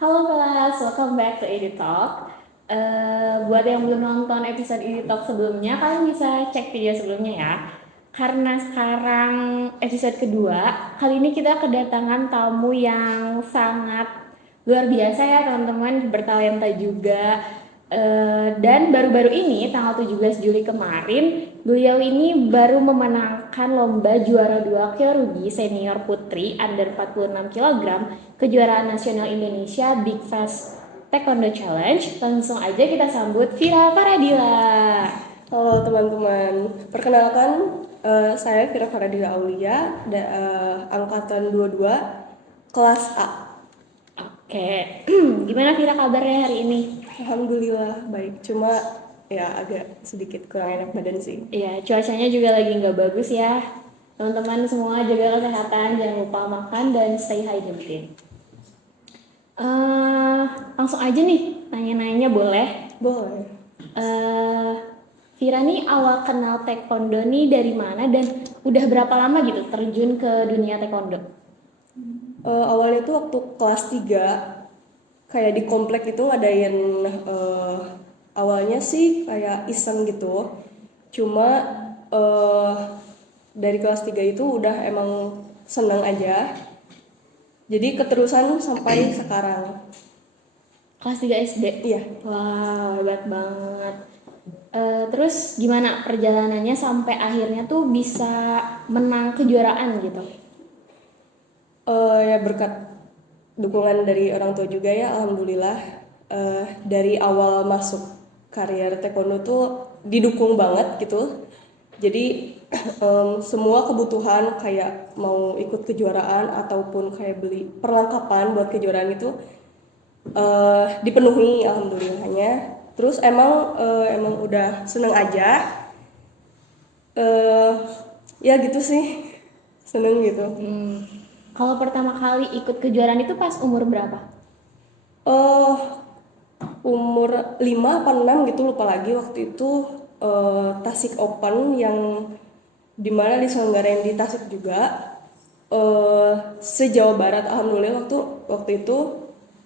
Halo kelas, welcome back to Edit Talk. Buat yang belum nonton episode Edit Talk sebelumnya, kalian bisa cek video sebelumnya ya. Karena sekarang episode kedua, kali ini kita kedatangan tamu yang sangat luar biasa ya teman-teman, bertalenta juga. Dan baru-baru ini, tanggal 17 Juli kemarin, beliau ini baru memenangkan lomba juara 2 Kyorugi senior putri under 46 kg kejuaraan nasional Indonesia Big Fast Taekwondo Challenge. Langsung aja kita sambut Vira Faradila. Halo teman-teman, perkenalkan saya Vira Faradila Aulia, angkatan 22, kelas A. Oke, gimana Vira kabarnya hari ini? Alhamdulillah baik, cuma ya agak sedikit kurang enak badan sih. Iya, cuacanya juga lagi nggak bagus ya. Teman-teman semua jaga kesehatan, jangan lupa makan dan stay hydrated. Eh, Langsung aja nih, nanya-nanya boleh? Boleh. Eh, Vira nih awal kenal taekwondo nih dari mana dan udah berapa lama gitu terjun ke dunia taekwondo? Awalnya tuh waktu kelas 3, kayak di komplek itu ngadain, awalnya sih kayak iseng gitu. Cuma eh, dari kelas 3 itu udah emang seneng aja. Jadi keterusan sampai sekarang. Kelas 3 SD? Iya. Wow, hebat banget. Terus gimana perjalanannya sampai akhirnya tuh bisa menang kejuaraan gitu? Ya berkat dukungan dari orang tua juga ya, alhamdulillah. Dari awal masuk karier taekwondo tuh didukung banget gitu. Jadi semua kebutuhan kayak mau ikut kejuaraan ataupun kayak beli perlengkapan buat kejuaraan itu dipenuhi alhamdulillahnya. Terus emang udah seneng aja. eh Ya gitu sih, seneng gitu. Kalau pertama kali ikut kejuaraan itu pas umur berapa? eh Umur 5 apa 6 gitu, lupa lagi. Waktu itu Tasik Open yang dimana diselenggarain di Tasik juga, se-Jawa Barat. Alhamdulillah waktu itu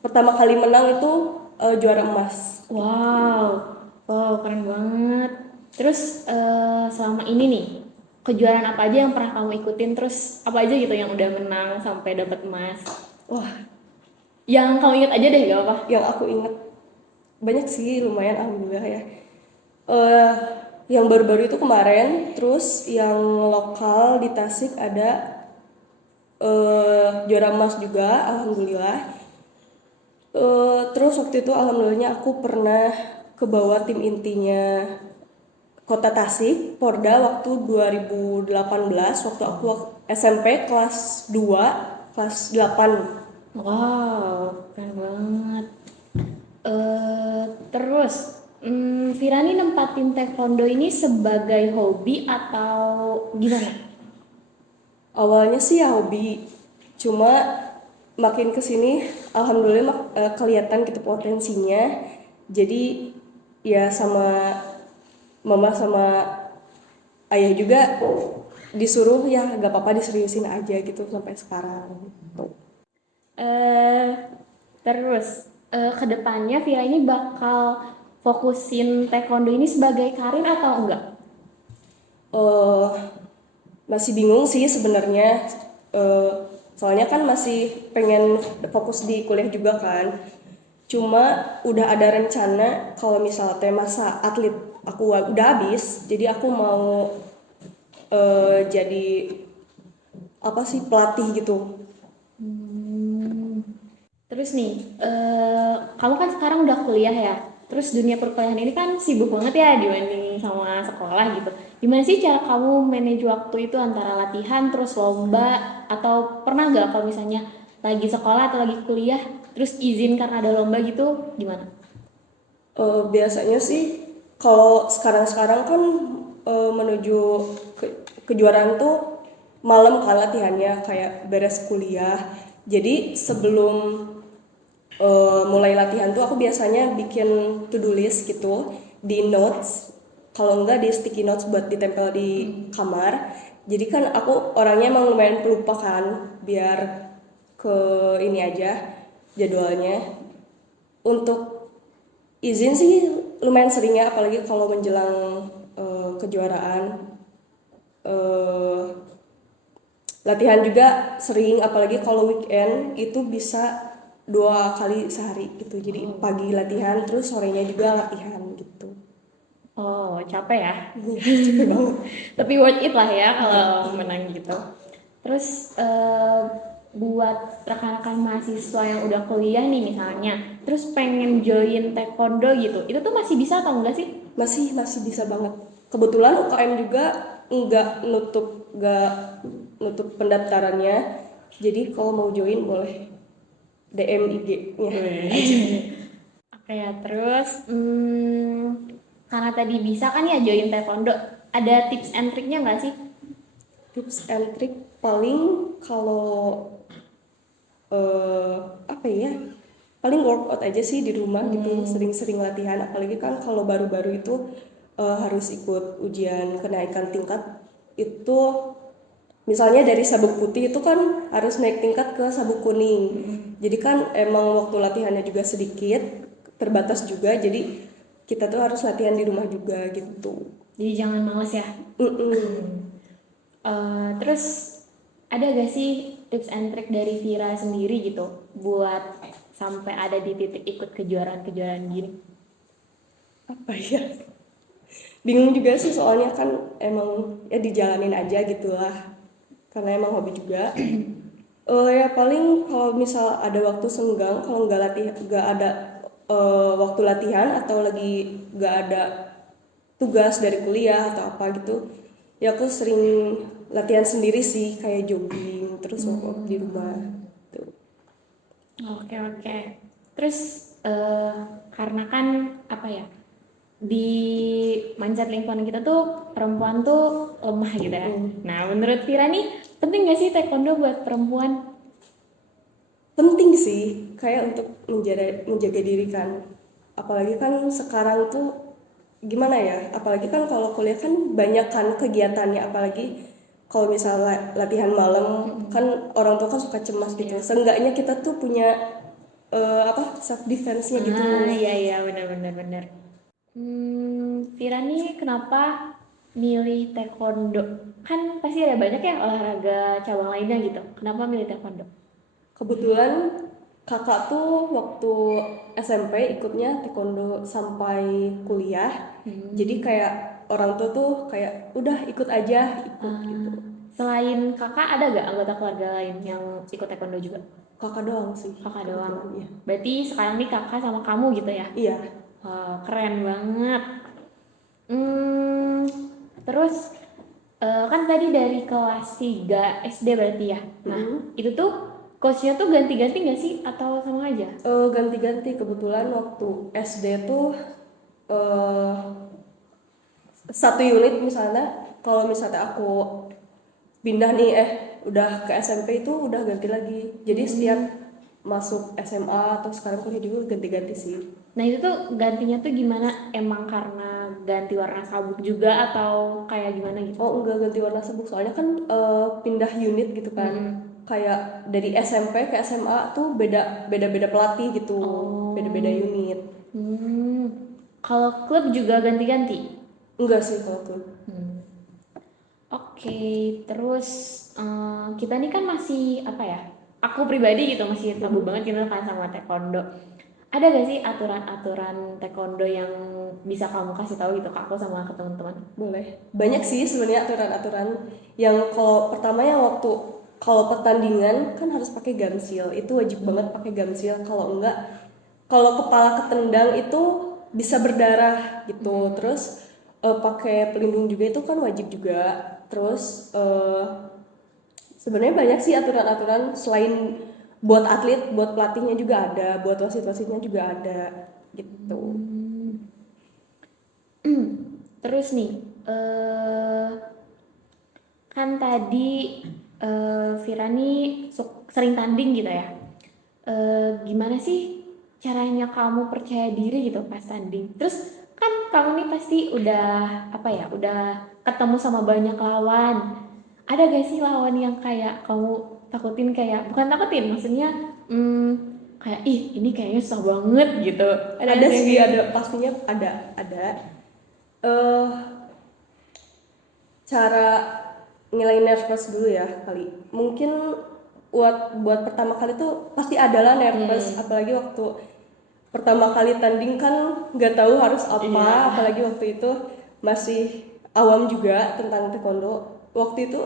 pertama kali menang itu juara emas. Wow, wow keren banget. Terus selama ini nih kejuaraan apa aja yang pernah kamu ikutin? Terus apa aja gitu yang udah menang sampai dapat emas? Wah, Yang kamu ingat aja deh, gak apa-apa. yang aku inget banyak sih, lumayan alhamdulillah ya. eh yang baru-baru itu kemarin, terus yang lokal di Tasik ada juara emas juga alhamdulillah. Terus waktu itu alhamdulillahnya aku pernah ke bawah tim intinya Kota Tasik, Porda waktu 2018, waktu aku SMP kelas 2, kelas 8. Wow, keren banget. Terus, Vira nih nempatin taekwondo ini sebagai hobi atau gimana? Awalnya sih ya hobi, cuma makin kesini alhamdulillah kelihatan gitu potensinya. Jadi ya sama mama sama ayah juga disuruh ya gak apa-apa diseriusin aja gitu sampai sekarang. Tuh. Eh, Terus, kedepannya Vira ini bakal fokusin taekwondo ini sebagai karir atau enggak? eh Masih bingung sih sebenarnya. eh Soalnya kan masih pengen fokus di kuliah juga kan. Cuma udah ada rencana kalau misalnya masa atlet aku udah habis, jadi aku mau jadi apa sih, pelatih gitu. Terus nih, kamu kan sekarang udah kuliah ya. Terus dunia perkuliahan ini kan sibuk banget ya dibanding sama sekolah gitu. Gimana sih cara kamu manage waktu itu antara latihan terus lomba atau pernah nggak kalau misalnya lagi sekolah atau lagi kuliah terus izin karena ada lomba gitu gimana? Biasanya sih kalau sekarang-sekarang kan menuju kejuaraan tuh malam kan latihannya kayak beres kuliah. Jadi sebelum mulai latihan tuh aku biasanya bikin to-do list gitu di notes. Kalau enggak di sticky notes buat ditempel di kamar. Jadi kan aku orangnya emang lumayan pelupa kan, biar ke ini aja jadwalnya. Untuk izin sih lumayan sering ya, apalagi kalau menjelang kejuaraan. Eh, Latihan juga sering, apalagi kalau weekend itu bisa 2 kali sehari gitu. Jadi pagi latihan, terus sorenya juga latihan gitu. Oh, capek ya. Capek banget. Tapi worth it lah ya kalau Iya. menang gitu. Terus buat rekan-rekan mahasiswa yang udah kuliah nih misalnya, terus pengen join taekwondo gitu, itu tuh masih bisa atau enggak sih? Masih bisa banget. Kebetulan UKM juga nggak nutup pendaftarannya. Jadi kalau mau join boleh DM IG-nya aja. Oke ya, terus karena tadi bisa kan ya join taekwondo, ada tips and triknya nggak sih? Tips and trick paling kalau eh apa ya? Paling workout aja sih di rumah gitu, sering-sering latihan. Apalagi kan kalau baru-baru itu harus ikut ujian kenaikan tingkat itu. Misalnya dari sabuk putih itu kan harus naik tingkat ke sabuk kuning. Jadi kan emang waktu latihannya juga sedikit, terbatas juga. Jadi kita tuh harus latihan di rumah juga gitu. Jadi jangan males ya. Mm-mm. Terus ada gak sih tips and trick dari Vira sendiri gitu buat sampai ada di titik ikut kejuaraan-kejuaraan gini? Apa ya? Bingung juga sih soalnya kan emang ya dijalanin aja gitulah. Karena emang hobi juga. Ya paling kalau misal ada waktu senggang, kalau nggak latihan, nggak ada waktu latihan atau lagi nggak ada tugas dari kuliah atau apa gitu, ya aku sering latihan sendiri sih kayak jogging terus workout di rumah tuh. Oke oke. Terus eh, karena kan apa ya, di mindset lingkungan kita tuh perempuan tuh lemah gitu ya. Nah menurut Vira nih penting gak sih taekwondo buat perempuan? Penting sih kayak untuk menjaga diri kan, apalagi kan sekarang tuh gimana ya, apalagi kan kalau kuliah kan banyak kan kegiatannya, apalagi kalau misalnya latihan malam kan orang tua kan suka cemas gitu. Iya. Seenggaknya kita tuh punya apa self defense-nya gitu. Ah iya iya benar benar benar. Vira nih kenapa milih taekwondo? Kan pasti ada banyak ya olahraga cabang lainnya gitu. Kenapa milih taekwondo? Kebetulan kakak tuh waktu SMP ikutnya taekwondo sampai kuliah. Jadi kayak orang tua tuh kayak udah ikut aja, ikut gitu. Selain kakak ada gak anggota keluarga lain yang ikut taekwondo juga? Kakak doang sih. Kakak doang. Kebetulan, iya. Berarti sekarang nih kakak sama kamu gitu ya? Iya. Wah, keren banget. Hmm, terus kan tadi dari kelas 3 SD berarti ya. Nah, itu tuh coachnya tuh ganti-ganti nggak sih atau sama aja? Ganti-ganti, kebetulan waktu SD tuh eh, satu unit misalnya, kalau misalnya aku pindah nih udah ke SMP itu udah ganti lagi. Jadi setiap masuk SMA atau sekarang kuliah juga ganti-ganti sih. Nah itu tuh gantinya tuh gimana? Emang karena ganti warna sabuk juga atau kayak gimana gitu? Oh enggak ganti warna sabuk, soalnya kan pindah unit gitu kan. Kayak dari SMP ke SMA tuh beda pelatih gitu, beda-beda unit. Kalau klub juga ganti-ganti? Enggak sih kalau tuh. Oke, terus kita nih kan masih apa ya? Aku pribadi gitu masih tabu banget gitu kan sama taekwondo. Ada gak sih aturan-aturan taekwondo yang bisa kamu kasih tahu gitu ke aku sama ke teman-teman? Boleh. Banyak sih sebenarnya aturan-aturan yang kalau pertama yang waktu kalau pertandingan kan harus pakai gansil. Itu wajib banget pakai gansil. Kalau enggak, kalau kepala ketendang itu bisa berdarah gitu. Terus pakai pelindung juga itu kan wajib juga. Terus sebenarnya banyak sih aturan-aturan selain buat atlet, buat pelatihnya juga ada, buat wasit-wasitnya juga ada gitu. Terus nih, kan tadi Vira nih sering tanding gitu ya. Gimana sih caranya kamu percaya diri gitu pas tanding? Terus kan kamu nih pasti udah apa ya, udah ketemu sama banyak lawan. Ada gak sih lawan yang kayak kamu takutin, kayak bukan takutin, maksudnya kayak kayak ih ini kayaknya susah banget gitu? Ada nggak sih, gitu? ada pastinya ada. eh Cara nilai nervous dulu ya kali. Mungkin buat pertama kali tuh pasti adalah nervous, apalagi waktu pertama kali tanding kan nggak tahu harus apa, Iya. apalagi waktu itu masih awam juga tentang taekwondo. Waktu itu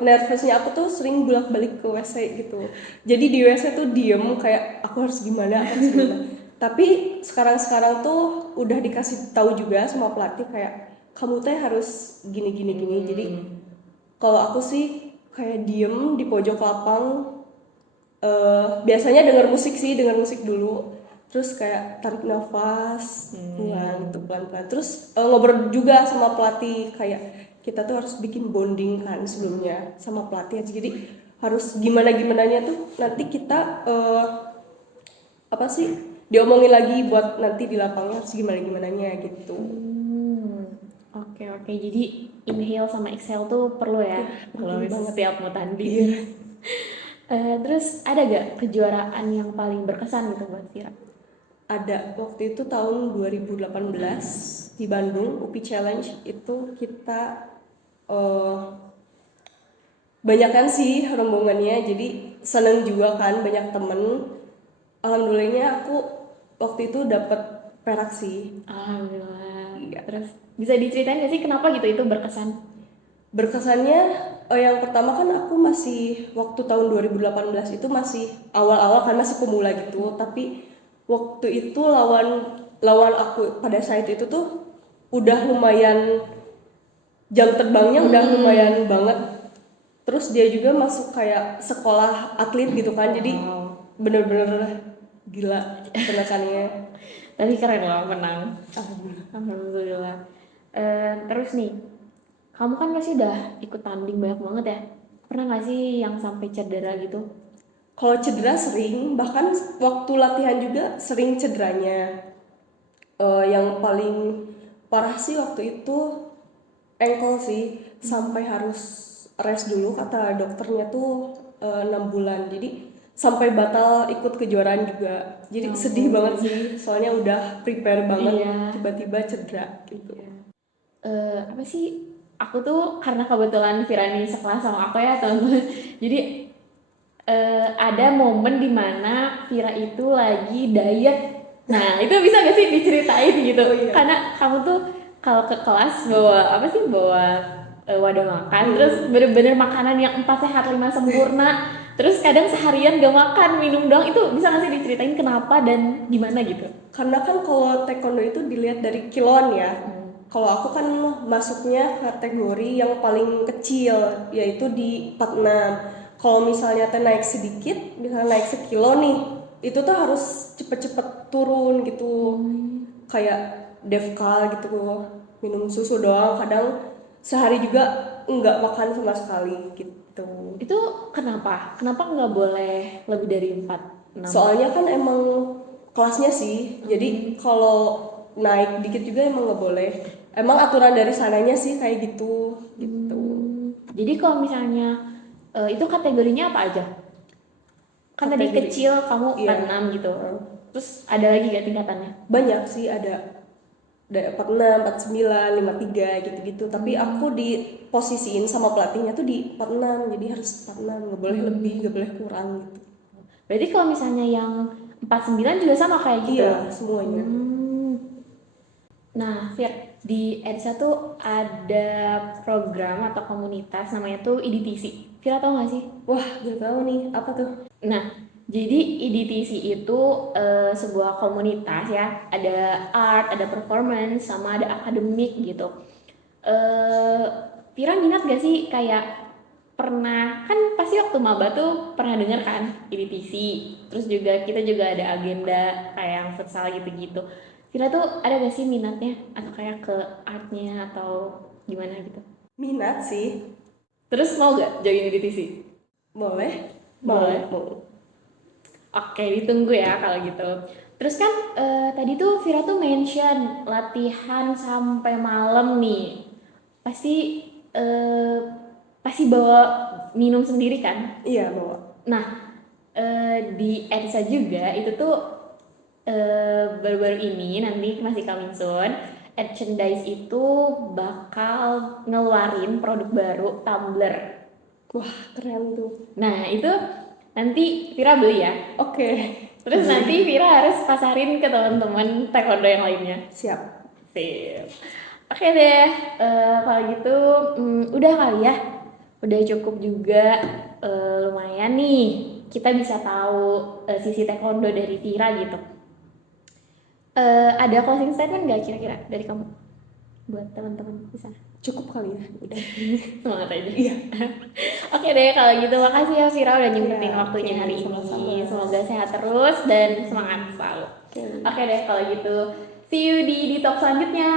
nervousnya aku tuh sering bolak-balik ke WC gitu. Jadi di WC tuh diem kayak aku harus gimana, aku harus gimana. Tapi sekarang tuh udah dikasih tahu juga sama pelatih kayak kamu teh harus gini gini gini. Jadi kalau aku sih kayak diem di pojok lapang, biasanya denger musik dulu, terus kayak tarik nafas buang gitu pelan-pelan, terus ngobrol juga sama pelatih kayak kita tuh harus bikin bonding kan sebelumnya sama pelatih, jadi harus gimana gimananya tuh nanti kita apa sih diomongin lagi buat nanti di lapangnya harus gimana gimananya gitu. Oke oke. Jadi inhale sama exhale tuh perlu ya kalau Penting banget. setiap mau tanding. Iya. Terus ada gak kejuaraan yang paling berkesan gitu buat Vira? Ada, waktu itu tahun 2018 di Bandung, UPI Challenge itu kita eh banyak kan sih rombongannya, jadi seneng juga kan banyak temen. Alhamdulillahnya aku waktu itu dapat perak sih. Alhamdulillah. Iya. Terus bisa diceritain gak sih kenapa gitu itu berkesan? Berkesannya yang pertama kan aku masih waktu tahun 2018 itu masih awal-awal kan masih pemula gitu, tapi waktu itu lawan lawan aku pada saat itu tuh udah lumayan, jam terbangnya udah lumayan banget. Terus dia juga masuk kayak sekolah atlet gitu kan, jadi bener-bener gila tenakannya. Tapi keren loh menang. Alhamdulillah. Alhamdulillah. Terus nih, kamu kan pasti udah ikut tanding banyak banget ya. Pernah gak sih yang sampai cedera gitu? Kalau cedera sering, bahkan waktu latihan juga sering cederanya. Yang paling parah sih waktu itu ankle sih, sampai harus rest dulu kata dokternya tuh 6 bulan. Jadi sampai batal ikut kejuaraan juga. Jadi sedih banget sih, soalnya udah prepare banget, Iya. tiba-tiba cedera gitu. Apa sih? Aku tuh karena kebetulan Vira ini sekelas sama aku ya teman-teman. Jadi ada momen dimana Vira itu lagi diet. Nah itu bisa gak sih diceritain gitu? Karena kamu tuh kalau ke kelas bawa apa sih, bawa wadah makan, terus bener-bener makanan yang 4 sehat 5 sempurna, terus kadang seharian gak makan, minum doang. Itu bisa gak sih diceritain kenapa dan gimana gitu? Karena kan kalau taekwondo itu dilihat dari kiloan ya. Kalau aku kan masuknya kategori yang paling kecil, yaitu di 46. Kalau misalnya teh naik sedikit, misalnya naik sekilo nih, itu tuh harus cepet-cepet turun gitu. Kayak Devkal gitu, minum susu doang. Kadang sehari juga nggak makan sama sekali gitu. Itu kenapa? Kenapa nggak boleh lebih dari 4 6? Soalnya kan emang kelasnya sih, jadi kalau naik dikit juga emang nggak boleh. Emang aturan dari sananya sih kayak gitu. Jadi kalau misalnya itu kategorinya apa aja? Kan tadi Kategori. kecil kamu Iya. 46 gitu. Terus ada lagi gak tingkatannya? Banyak sih, ada 46, 49, 53 gitu-gitu. Tapi aku diposisiin sama pelatihnya tuh di 46, jadi harus 46, nggak boleh lebih, nggak boleh kurang gitu. Berarti kalau misalnya yang 49 juga sama kayak gitu? Iya, semuanya. Nah, Fir, di EDSA tuh ada program atau komunitas namanya tuh IDTC. Fira tau gak sih? Wah, nggak tahu nih, apa tuh? Nah, jadi IDTC itu sebuah komunitas ya, ada art, ada performance, sama ada akademik gitu. Vira minat gak sih kayak pernah, kan pasti waktu maba tuh pernah denger kan IDTC, terus juga kita juga ada agenda kayak yang futsal gitu-gitu. Vira tuh ada gak sih minatnya atau kayak ke artnya atau gimana gitu? Minat sih, Terus mau gak join IDTC? boleh. Boleh. Mau. Oke, ditunggu ya kalau gitu. Terus kan tadi tuh Vira tuh mention latihan sampai malam nih. Pasti pasti bawa minum sendiri kan? Iya, bawa. Nah, di episode juga itu tuh baru-baru ini nanti masih coming soon. Merchandise itu bakal ngeluarin produk baru tumbler. Wah, keren tuh. Nah itu nanti Vira beli ya. Oke, Terus nanti Vira harus pasarin ke teman-teman taekwondo yang lainnya. siap. Sip. Oke deh, kalau gitu udah kali ya. Udah cukup juga, lumayan nih kita bisa tahu sisi taekwondo dari Vira gitu. Ada closing statement nggak kira-kira dari kamu buat teman-teman di sana? Cukup kali ya, udah. Semangat aja. Iya. Oke deh kalau gitu, makasih ya Vira udah nyempetin Iya, waktunya oke, hari ini. sama-sama. Semoga sehat terus dan semangat selalu. Oke. Oke deh kalau gitu, see you di talk selanjutnya.